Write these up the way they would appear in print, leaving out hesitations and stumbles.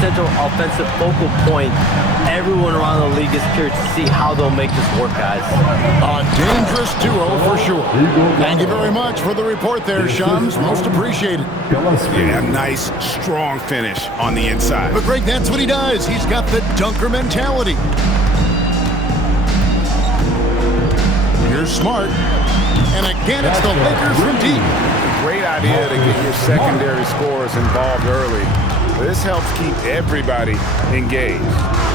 potential offensive focal point. Everyone around the league is curious to see how they'll make this work, guys. A dangerous duo for sure. Thank you very much for the report there, Shams. Most appreciated. Yeah, nice, strong finish on the inside. But Greg, that's what he does. He's got the dunker mentality. Here's Smart. And again, it's the Lakers from deep. Great idea to get your secondary scorers involved early. This helps keep everybody engaged.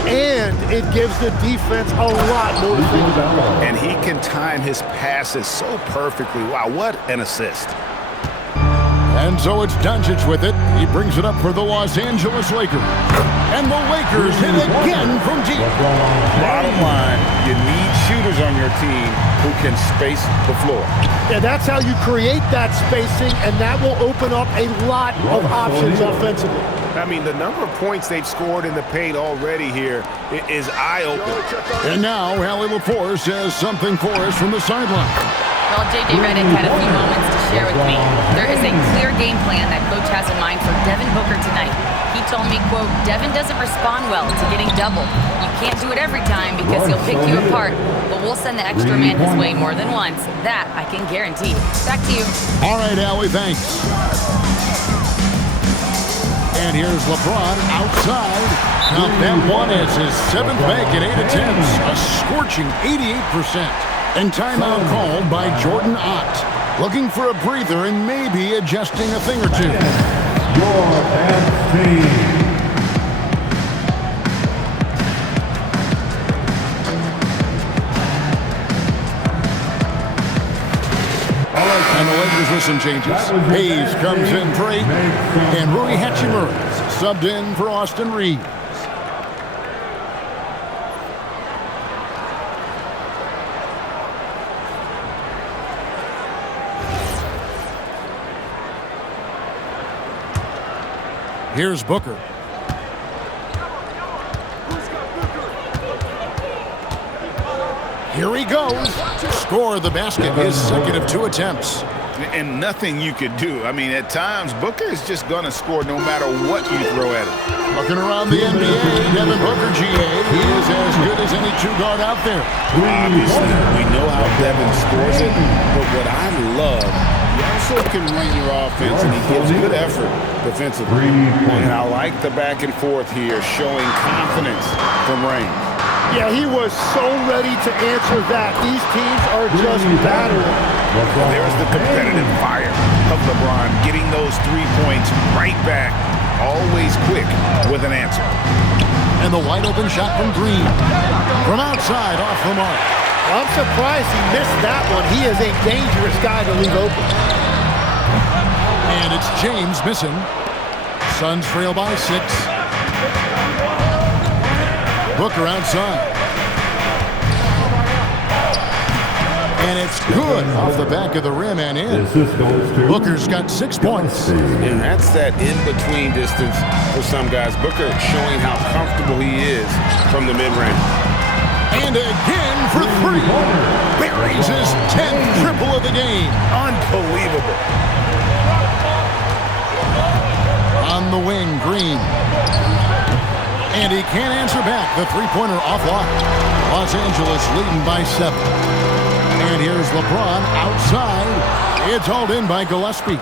And it gives the defense a lot more to think about. And he can time his passes so perfectly. Wow, what an assist. And so it's Doncic with it. He brings it up for the Los Angeles Lakers. And the Lakers hit again from deep. Bottom line, you need shooters on your team who can space the floor. Yeah, that's how you create that spacing, and that will open up a lot of options offensively. I mean, the number of points they've scored in the paint already here is eye-opening. And now, Allie LaForce has something for us from the sideline. Well, J.J. Redick had a few moments to share with me. There is a clear game plan that Coach has in mind for Devin Booker tonight. He told me, quote, Devin doesn't respond well to getting doubled. You can't do it every time because he'll pick you apart, but we'll send the extra man his way more than once. That I can guarantee. Back to you. All right, Allie, thanks. And here's LeBron outside. Now that one is his 7th bank in 8 attempts, a scorching 88%. And timeout called by Jordan Ott. Looking for a breather and maybe adjusting a thing or two. All right, and the Lakers with some changes. Hayes comes in for 8, and Rui Hachimura subbed in for Austin Reeves. Here's Booker. Here he goes. Score the basket, his second of 2 attempts. And nothing you could do. I mean, at times, Booker is just going to score no matter what you throw at him. Looking around the NBA, Devin Booker, GA. He is as good as any 2-guard out there. Obviously, we know how Devin scores it, but what I love, he also can read your offense, and he gives good effort defensively. And I like the back and forth here, showing confidence from range. Yeah, he was so ready to answer that. These teams are just battling. There's the competitive fire of LeBron, getting those 3 points right back, always quick with an answer. And the wide-open shot from Green. From outside, off the mark. Well, I'm surprised he missed that one. He is a dangerous guy to leave open. And it's James missing. Suns trail by 6. Booker outside. And it's good off the back of the rim and in. Booker's got 6 points. And that's that in-between distance for some guys. Booker showing how comfortable he is from the mid-range. And again for 3. Buries his 10th triple of the game. Unbelievable. On the wing, Green. And he can't answer back. The 3-pointer offline. Los Angeles leading by 7. And here's LeBron outside. It's hauled in by Gillespie.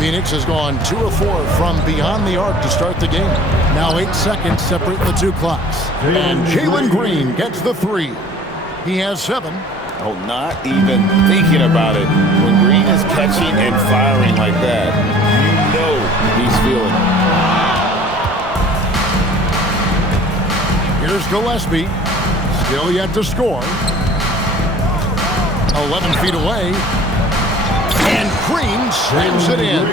Phoenix has gone 2 of 4 from beyond the arc to start the game. Now 8 seconds separate the 2 clocks. And Jalen Green gets the 3. He has 7. Oh, not even thinking about it. When Green is catching and firing like that, you know he's feeling it. Here's Gillespie. Still yet to score. 11 feet away. And Green slams it in.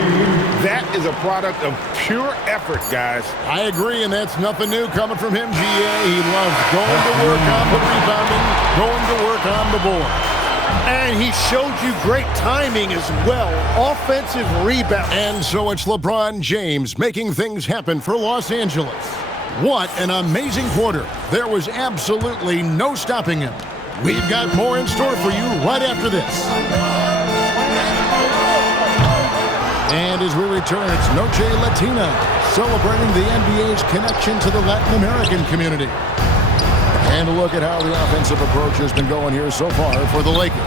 That is a product of pure effort, guys. I agree, and that's nothing new coming from him, GA. He loves going to work on the rebounding, going to work on the board. And he showed you great timing as well. Offensive rebound. And so it's LeBron James making things happen for Los Angeles. What an amazing quarter. There was absolutely no stopping him. We've got more in store for you right after this. And as we return, it's Noche Latina, celebrating the NBA's connection to the Latin American community. And a look at how the offensive approach has been going here so far for the Lakers.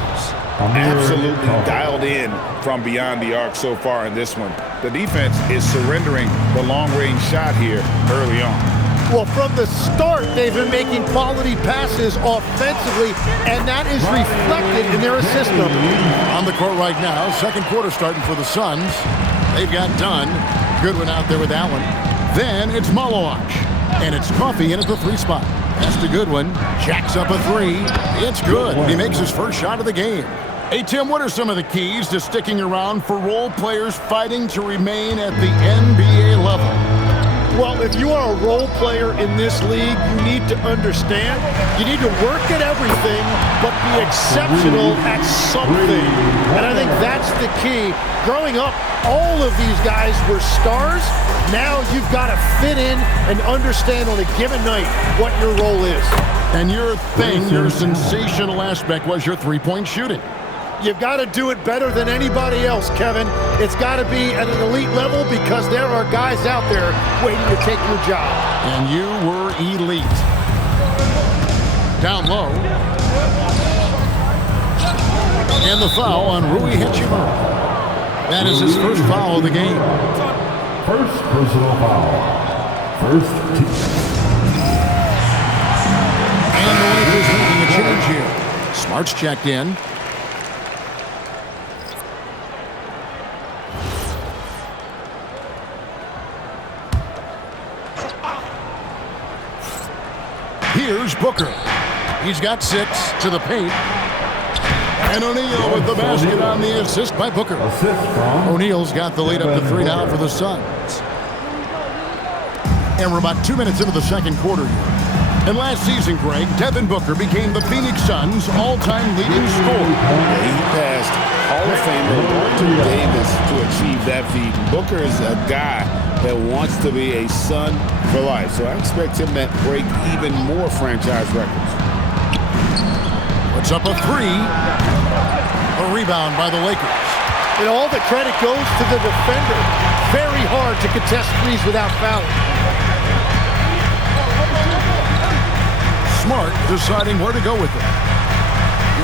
Absolutely dialed in from beyond the arc so far in this one. The defense is surrendering the long-range shot here early on. Well, from the start, they've been making quality passes offensively, and that is reflected in their assist number. On the court right now, second quarter starting for the Suns. They've got Dunn. Goodwin out there with that one. Then it's Malawach. And it's Coffey in at the 3 spot. That's to Goodwin. Jacks up a 3. It's good. He makes his first shot of the game. Hey, Tim, what are some of the keys to sticking around for role players fighting to remain at the NBA level? Well, if you are a role player in this league, you need to understand you need to work at everything, but be exceptional at something. And I think that's the key. Growing up, all of these guys were stars. Now you've got to fit in and understand on a given night what your role is. And your thing, your sensational aspect was your three-point shooting. You've got to do it better than anybody else, Kevin. It's got to be at an elite level because there are guys out there waiting to take your job. And you were elite. Down low. And the foul on Rui Hachimura. That is his first foul of the game. First personal foul. First team. And the Lakers making a change here. Smart's checked in. Here's Booker. He's got 6 to the paint. And O'Neal with the basket on the assist by Booker. O'Neal's got the lead up to 3 now for the Suns. And we're about 2 minutes into the second quarter here. And last season, Greg, Devin Booker became the Phoenix Suns' all-time leading scorer. He passed Hall of Famer Walter Davis to achieve that feat. Booker is a guy that wants to be a Sun for life, so I expect him to break even more franchise records. Puts up a 3. A rebound by the Lakers. And all the credit goes to the defender. Very hard to contest threes without fouling. Smart deciding where to go with it.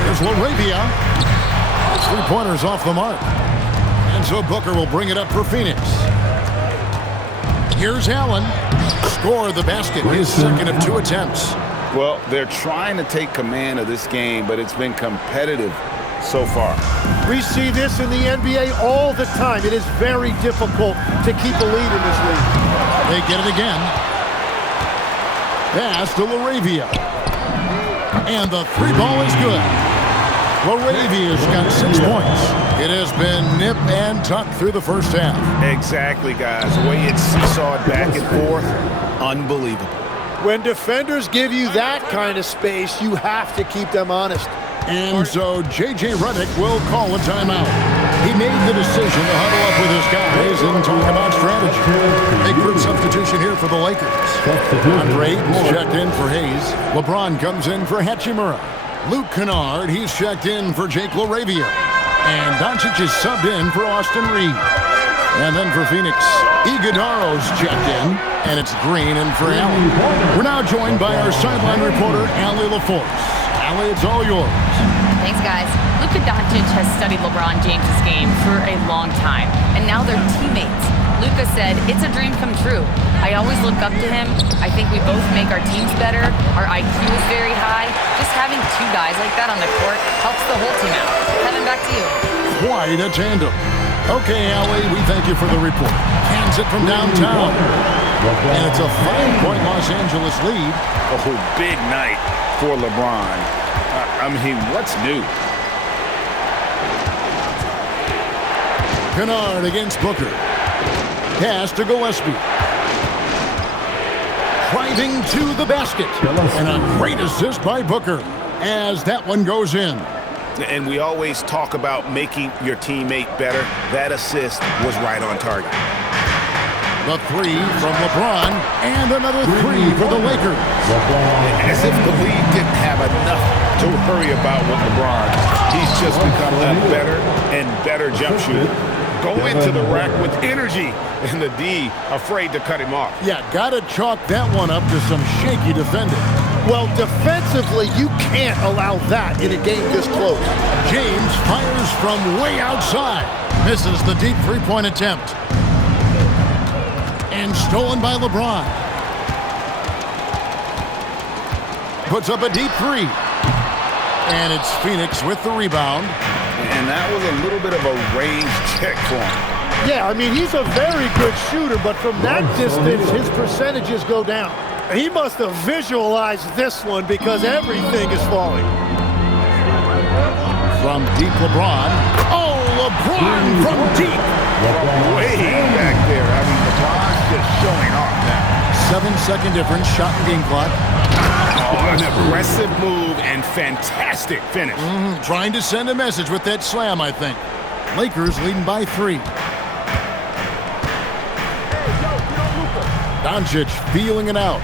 Here's LaRavia. His three-pointer's off the mark. And so Booker will bring it up for Phoenix. Here's Allen. Score the basket. His second of 2 attempts. Well, they're trying to take command of this game, but it's been competitive so far. We see this in the NBA all the time. It is very difficult to keep a lead in this league. They get it again. Pass to LaRavia. And the 3 ball is good. LaRavia's got 6 points. It has been nip and tuck through the first half. Exactly, guys. The way it's seesawed back and forth, unbelievable. When defenders give you that kind of space, you have to keep them honest. And so J.J. Redick will call a timeout. He made the decision to huddle up with his guys and talk about strategy. Big group substitution here for the Lakers. Andre Ayton's checked in for Hayes. LeBron comes in for Hachimura. Luke Kennard, he's checked in for Jake LaRavia. And Doncic is subbed in for Austin Reeves. And then for Phoenix, Iguodala's checked in, and it's Green in for Allen. We're now joined by our sideline reporter, Allie LaForce. Allie, it's all yours. Thanks, guys. Luka Doncic has studied LeBron James' game for a long time, and now they're teammates. Luka said, "It's a dream come true. I always look up to him. I think we both make our teams better. Our IQ is very high. Just having 2 guys like that on the court helps the whole team out." Kevin, back to you. Quite a tandem. Okay, Allie, we thank you for the report. Hands it from downtown. And it's a 5-point Los Angeles lead. Oh, big night for LeBron. I mean, what's new? Kennard against Booker. Pass to Gillespie. Driving to the basket. And a great assist by Booker as that one goes in. And we always talk about making your teammate better. That assist was right on target. The 3 from LeBron, and another 3 for the Lakers. As if the league didn't have enough to worry about with LeBron. He's just become a better and better jump shooter. go into the rack with energy, and the D afraid to cut him off. Yeah, got to chalk that one up to some shaky defending. Well, defensively, you can't allow that in a game this close. James fires from way outside. Misses the deep three-point attempt. And stolen by LeBron. Puts up a deep three. And it's Phoenix with the rebound. And that was a little bit of a range check for him. Yeah, I mean, he's a very good shooter, but from that distance, his percentages go down. He must have visualized this one because everything is falling. From deep, LeBron. Oh, LeBron from deep. Way back there. I mean, LeBron's just showing off now. 7-second difference, shot and game clock. Oh, an aggressive move and fantastic finish. Trying to send a message with that slam, I think. Lakers leading by 3. Doncic feeling it out.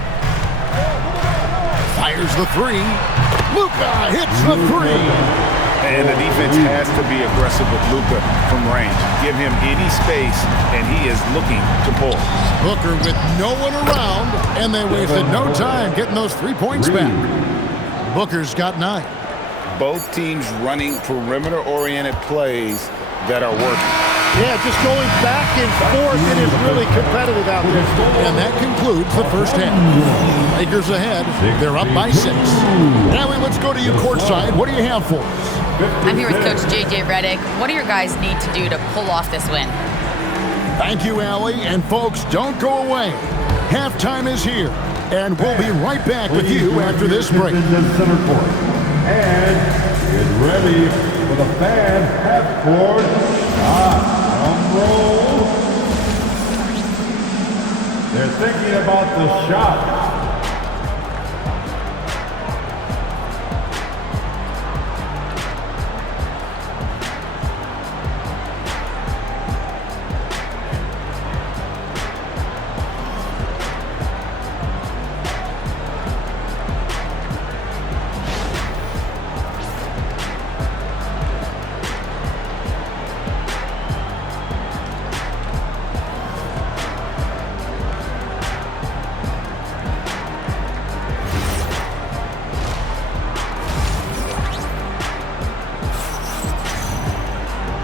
Fires the 3. Luka hits the 3. And the defense has to be aggressive with Luka from range. Give him any space, and he is looking to pull. Booker with no one around, and they wasted no time getting those 3 points back. Booker's got 9. Both teams running perimeter-oriented plays that are working. Yeah, just going back and forth. It is really competitive out there. And that concludes the first half. Lakers ahead. They're up by 6. Allie, let's go to you courtside. What do you have for us? I'm here with Coach J.J. Redick. What do your guys need to do to pull off this win? Thank you, Allie. And folks, don't go away. Halftime is here. And we'll be right back with you after this break. Center court. And get ready for the fan half court shot. Roll. They're thinking about the shot.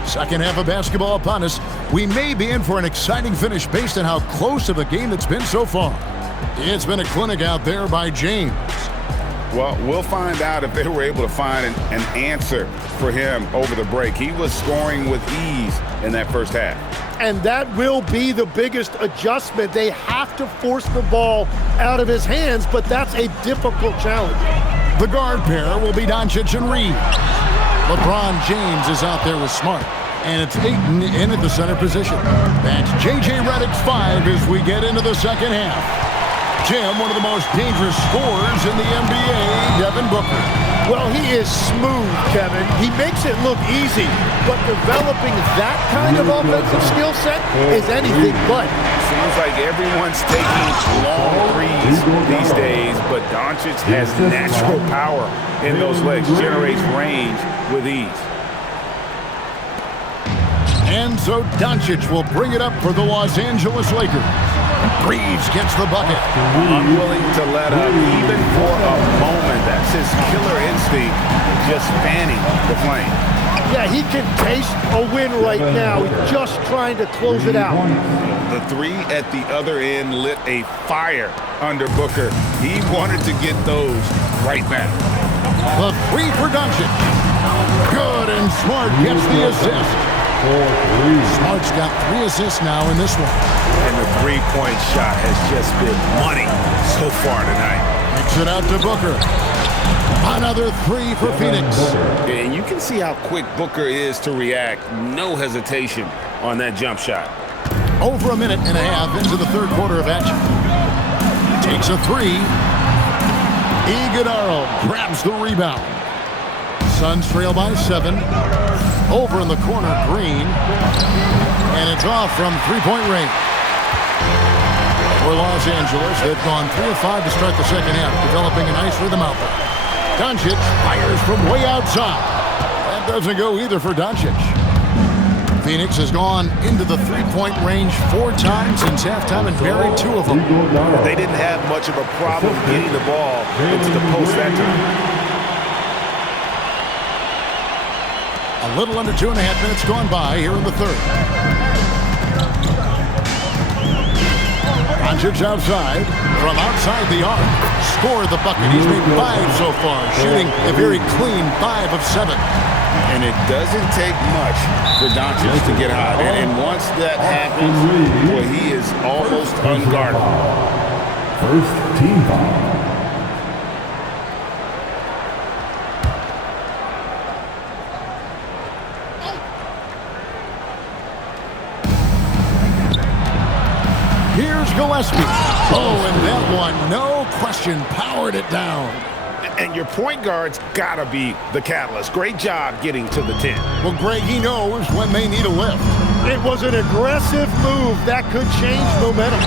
Second half of basketball upon us. We may be in for an exciting finish based on how close of a game it's been so far. It's been a clinic out there by James. Well, we'll find out if they were able to find an answer for him over the break. He was scoring with ease in that first half. And that will be the biggest adjustment. They have to force the ball out of his hands, but that's a difficult challenge. The guard pair will be Doncic and Reed. LeBron James is out there with Smart. And it's Ayton in at the center position. That's J.J. Redick's 5 as we get into the second half. Tim, one of the most dangerous scorers in the NBA, Devin Booker. Well, he is smooth, Kevin. He makes it look easy, but developing that kind of offensive skill set is anything but. Seems like everyone's taking long threes these days, but Doncic has natural power in those legs, generates range with ease. And so Doncic will bring it up for the Los Angeles Lakers. Reeves gets the bucket. Unwilling to let up even for a moment. That's his killer instinct, just fanning the flame. Yeah, he can taste a win right now, just trying to close it out. The 3 at the other end lit a fire under Booker. He wanted to get those right back. The 3 for Doncic. Good, and Smart gets the assist. Smart's got 3 assists now in this one. And the three-point shot has just been money so far tonight. Kicks it out to Booker. Another 3 for Phoenix. And you can see how quick Booker is to react. No hesitation on that jump shot. Over a minute and a half into the third quarter of action. Takes a 3. Iguodala grabs the rebound. Suns trail by 7. Over in the corner, Green. And it's off from three-point range. For Los Angeles, they've gone 3 of 5 to start the second half, developing a nice rhythm out there. Doncic fires from way outside. That doesn't go either for Doncic. Phoenix has gone into the three-point range 4 times since halftime and buried 2 of them. They didn't have much of a problem getting the ball into the post that time. A little under 2.5 minutes gone by here in the third. Doncic outside, from outside the arc, scored the bucket. He's made 5 so far, shooting a very clean 5 of 7. And it doesn't take much for Doncic to get hot. And once that happens, boy, he is almost unguardable. First team foul. Here's Gillespie. Oh, and that one, no question, powered it down. And your point guard's got to be the catalyst. Great job getting to the 10. Well, Greg, he knows when they need a lift. It was an aggressive move that could change momentum.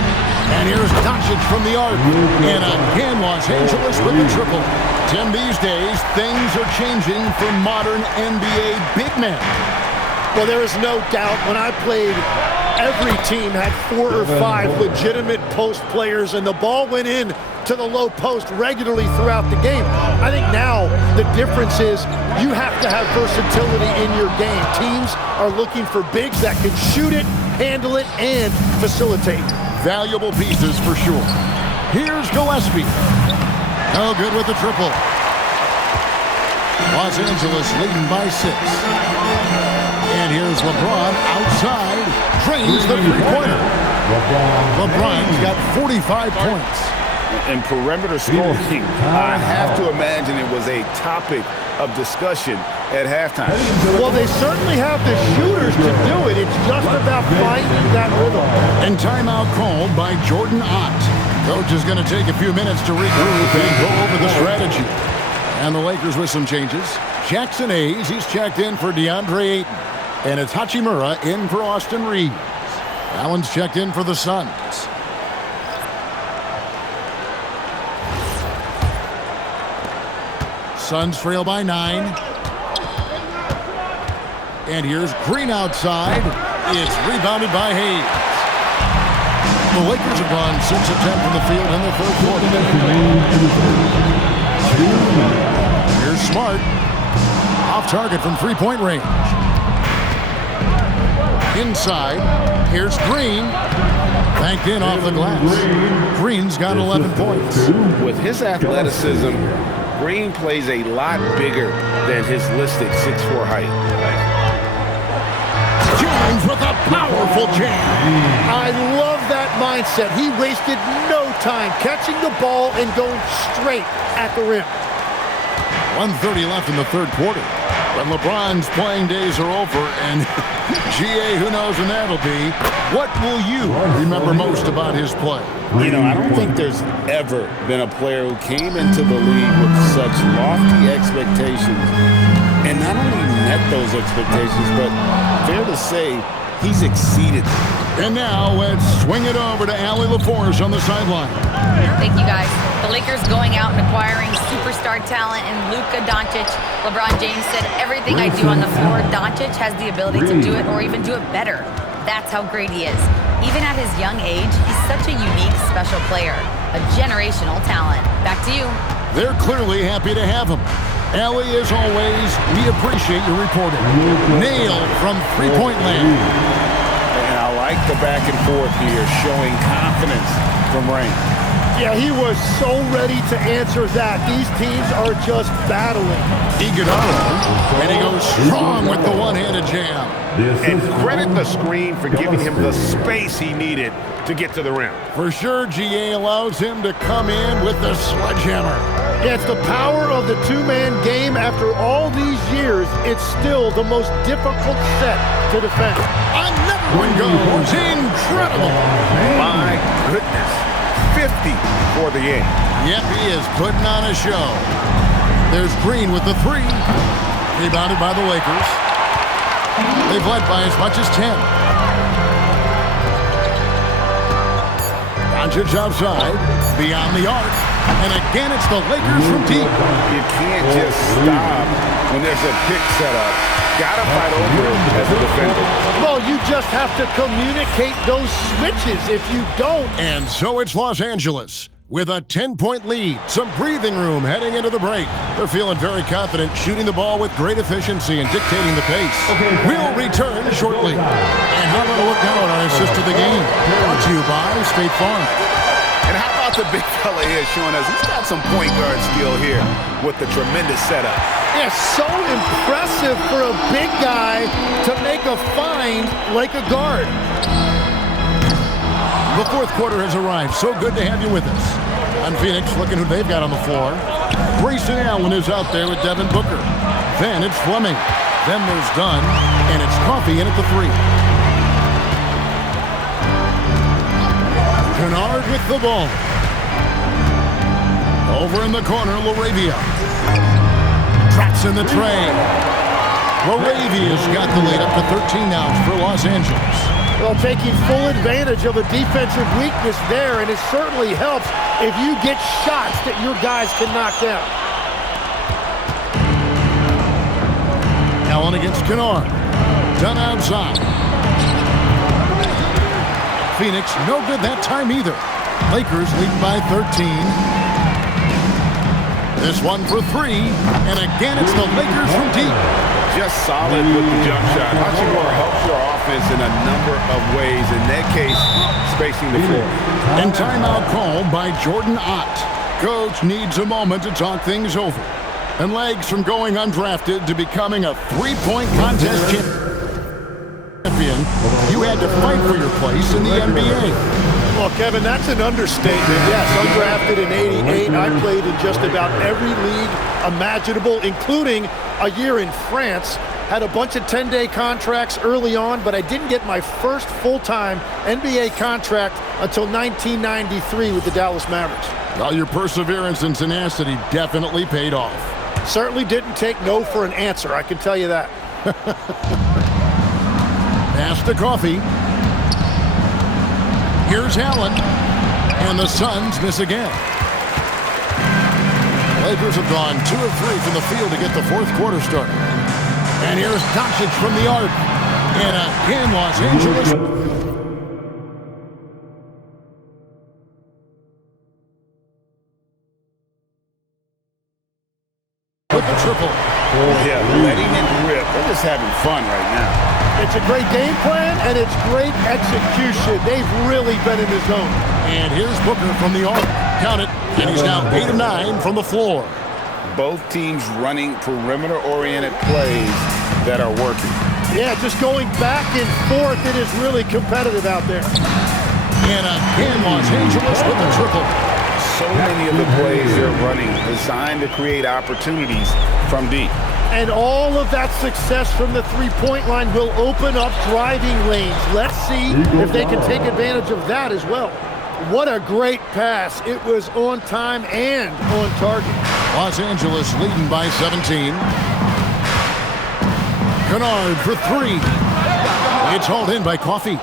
And here's Doncic from the arc. And again, Los Angeles with the triple. Tim, these days, things are changing for modern NBA big men. Well, there is no doubt when I played, every team had 4 or 5 legitimate post players, and the ball went in to the low post regularly throughout the game. I think now the difference is you have to have versatility in your game. Teams are looking for bigs that can shoot it, handle it, and facilitate. Valuable pieces for sure. Here's Gillespie. No good with the triple. Los Angeles leading by 6. And here's LeBron outside. Drains the three-pointer. LeBron's got 45 points. And perimeter scoring, I have to imagine it was a topic of discussion at halftime. Well, they certainly have the shooters to do it. It's just about finding that rhythm. And timeout called by Jordan Ott. Coach is going to take a few minutes to regroup and go over the strategy. And the Lakers with some changes. Jackson Hayes, he's checked in for DeAndre Ayton. And it's Hachimura in for Austin Reeves. Allen's checked in for the Suns. Suns trail by 9. And here's Green outside. It's rebounded by Hayes. The Lakers have gone 6 of 10 from the field in the third quarter. Here's Smart. Off target from three-point range. Inside, here's Green. Banked in off the glass. Green's got 11 points. With his athleticism, Green plays a lot bigger than his listed 6'4" height. Jones with a powerful jam. I love that mindset. He wasted no time catching the ball and going straight at the rim. 1:30 left in the third quarter. But LeBron's playing days are over, and GA, who knows when that'll be. What will you remember most about his play? You know, I don't think there's ever been a player who came into the league with such lofty expectations and not only met those expectations, but fair to say, he's exceeded. And now let's swing it over to Allie LaForce on the sideline. Thank you, guys. The Lakers going out and acquiring superstar talent in Luka Doncic. LeBron James said, everything I do on the floor, Doncic has the ability to do it or even do it better. That's how great he is. Even at his young age, he's such a unique, special player. A generational talent. Back to you. They're clearly happy to have him. Allie, as always, we appreciate your reporting. Nailed from three-point land. And I like the back and forth here, showing confidence from Rain. Yeah, he was so ready to answer that. These teams are just battling. Iguodala, and he goes strong with the one-handed jam. And credit the screen for giving him the space he needed to get to the rim. For sure, GA allows him to come in with the sledgehammer. Yeah, it's the power of the two-man game. After all these years, it's still the most difficult set to defend. Another one goes. Incredible. My goodness. 50 for the game. Yep, he is putting on a show. There's Green with the 3. Rebounded by the Lakers. They've led by as much as 10. Doncic outside, beyond the arc. And again, it's the Lakers from deep. You can't just stop when there's a pick set up got to fight over it as a defender. Well, you just have to communicate those switches. If you don't, And so it's Los Angeles with a 10-point lead. Some breathing room heading into the break. They're feeling very confident, shooting the ball with great efficiency and dictating the pace. We'll return shortly. And how about a look now at our assist of the game? Brought to you by State Farm. And how about the big fella here showing us he's got some point guard skill here with the tremendous setup. it's so impressive for a big guy to make a find like a guard. The fourth quarter has arrived. So good to have you with us. On Phoenix, looking who they've got on the floor. Grayson Allen is out there with Devin Booker. Then it's Fleming. Then there's Dunn. And it's Coffee in at the three. Kennard with the ball. Over in the corner, LaRavia. Drops in the tray. LaRavia's got the lead up to 13 now for Los Angeles. Well, taking full advantage of a defensive weakness there, and it certainly helps if you get shots that your guys can knock down. Allen against Kennard. Done outside. Phoenix, no good that time either. Lakers lead by 13. This one for three, and again it's the Lakers from deep. Just solid with the jump shot. Hachimura helps your offense in a number of ways. In that case, spacing the floor. And timeout called by Jordan Ott. Coach needs a moment to talk things over. And legs from going undrafted to becoming a three-point contest champion, you had to fight for your place in the NBA. Well, Kevin, that's an understatement. Yes, undrafted in '88. I played in just about every league imaginable, including a year in France. Had a bunch of 10-day contracts early on, but I didn't get my first full-time NBA contract until 1993 with the Dallas Mavericks. Well, your perseverance and tenacity definitely paid off. Certainly didn't take no for an answer, I can tell you that. Pass to Coffee. Here's Allen. And the Suns miss again. Lakers have gone 2 of 3 from the field to get the fourth quarter started. And here's Doncic from the arc. And again, Los Angeles. With the triple. Yeah, letting it rip. They're just having fun right now. It's a great game plan, and it's great execution. They've really been in the zone. And here's Booker from the arc. Count it. And he's now 8 of 9 from the floor. Both teams running perimeter-oriented plays that are working. Yeah, just going back and forth, it is really competitive out there. And again, Los Angeles with the triple. So many of the plays they're running designed to create opportunities from deep. And all of that success from the three-point line will open up driving lanes. Let's see if they can take advantage of that as well. What a great pass. It was on time and on target. Los Angeles leading by 17. Kennard for three. It's hauled in by Coffee.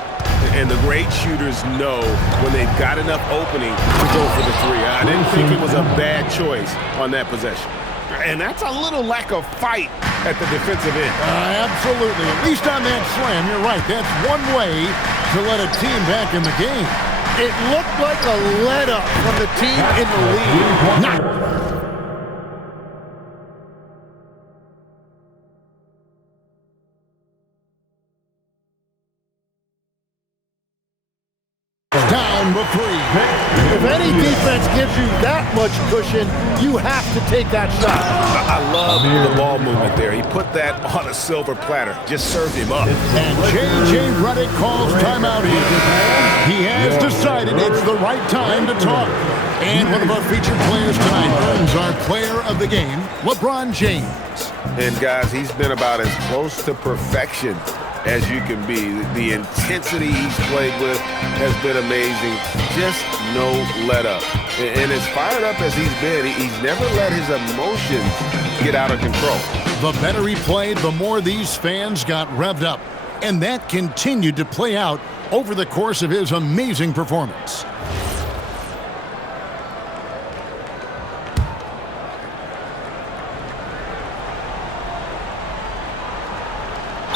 And the great shooters know when they've got enough opening to go for the three. I didn't think it was a bad choice on that possession. And that's a little lack of fight at the defensive end. Absolutely. At least on that slam, you're right. That's one way to let a team back in the game. It looked like a let-up from the team in the lead. Not. Down the three. If any defense gives you that much cushion, you have to take that shot. I love the ball movement there. He put that on a silver platter. Just served him up. And J.J. Redick calls timeout here. He has decided it's the right time to talk. And one of our featured players tonight earns our player of the game, LeBron James. And guys, he's been about as close to perfection as you can be. The intensity he's played with has been amazing. Just no let up. And as fired up as he's been, he's never let his emotions get out of control. The better he played, the more these fans got revved up. And that continued to play out over the course of his amazing performance.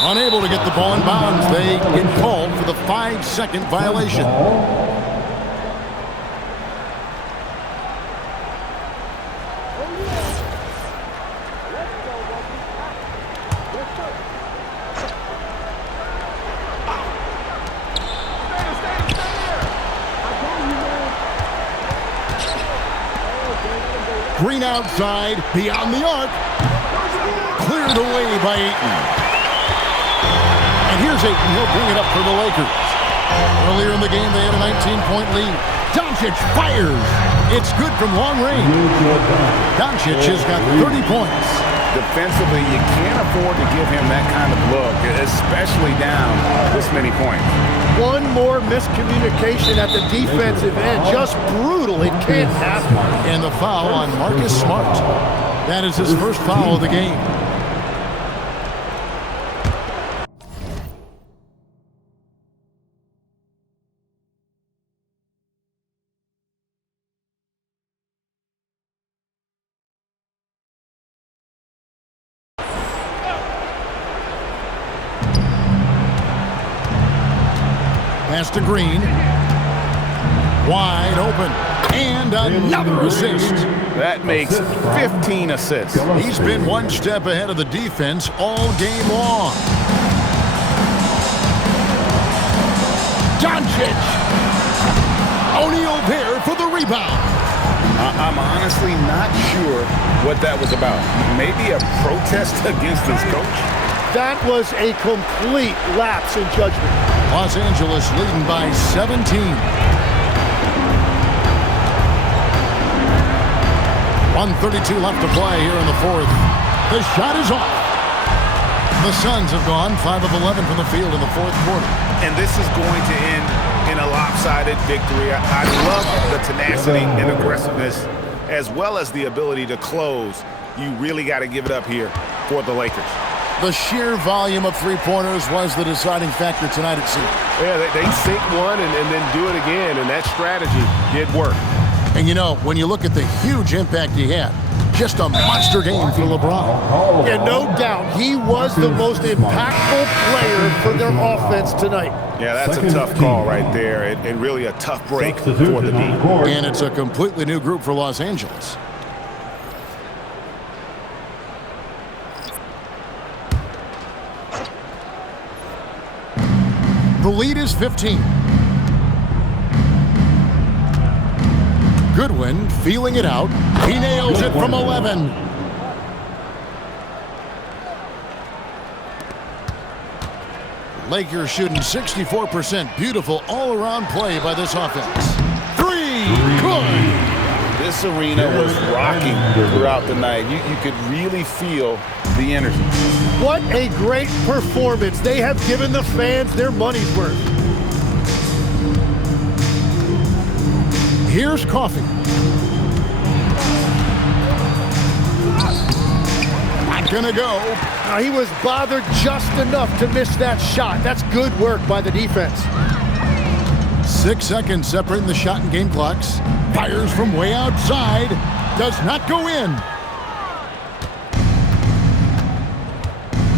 Unable to get the ball in bounds. They get called for the 5-second violation. Green outside, beyond the arc. Cleared away by Ayton. And here's Ayton. He'll bring it up for the Lakers. Earlier in the game, they had a 19-point lead. Doncic fires. It's good from long range. Doncic has got 30 points. Defensively, you can't afford to give him that kind of look, especially down this many points. One more miscommunication at the defensive end. Just brutal. It can't happen. And the foul on Marcus Smart. That is his first foul of the game. Pass to Green. Wide open. And another assist. That makes 15 assists. He's been one step ahead of the defense all game long. Doncic. O'Neal there for the rebound. I'm honestly not sure what that was about. Maybe a protest against his coach? That was a complete lapse in judgment. Los Angeles leading by 17. 1:32 left to play here in the fourth. The shot is off. The Suns have gone 5 of 11 from the field in the fourth quarter. And this is going to end in a lopsided victory. I love the tenacity and aggressiveness as well as the ability to close. You really got to give it up here for the Lakers. The sheer volume of three-pointers was the deciding factor tonight, it seemed. Yeah, they sink one and then do it again, and that strategy did work. And you know, when you look at the huge impact he had, just a monster game for LeBron. Yeah, no doubt. He was the most impactful player for their offense tonight. Yeah, that's a tough call right there, and really a tough break for the D. And it's a completely new group for Los Angeles. The lead is 15. Goodwin feeling it out. He nails it from 11. Lakers shooting 64%. Beautiful all-around play by this offense. Three. Good. This arena was rocking throughout the night. You could really feel the energy. What a great performance. They have given the fans their money's worth. Here's Coffee. Not gonna go. Now, he was bothered just enough to miss that shot. That's good work by the defense. 6 seconds separating the shot and game clocks. Fires from way outside. Does not go in.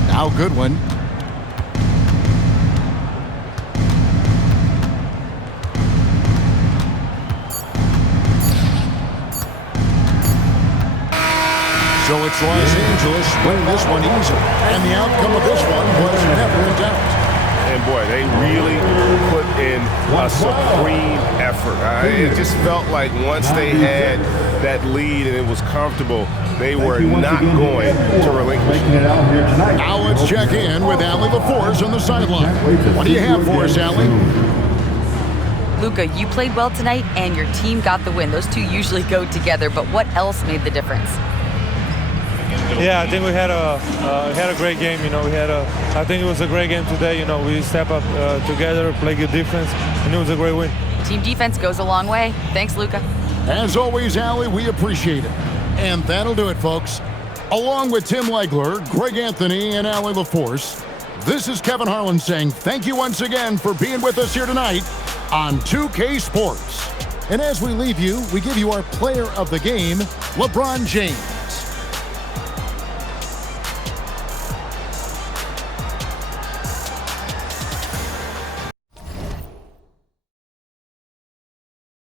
Now Goodwin. So it's Los Angeles winning this one easily. And the outcome of this one was never in doubt. And boy, they really put in a supreme effort. It just felt like once they had that lead and it was comfortable, they were not going to relinquish. Now let's check in with Allie LaForce on the sideline. What do you have for us, Allie? Luka, you played well tonight, and your team got the win. Those two usually go together, but what else made the difference? Yeah, I think we had a great game. You know, I think it was a great game today. You know, we step up together, play good defense, and it was a great win. Team defense goes a long way. Thanks, Luka. As always, Allie, we appreciate it. And that'll do it, folks. Along with Tim Legler, Greg Anthony, and Allie LaForce, this is Kevin Harlan saying thank you once again for being with us here tonight on 2K Sports. And as we leave you, we give you our player of the game, LeBron James.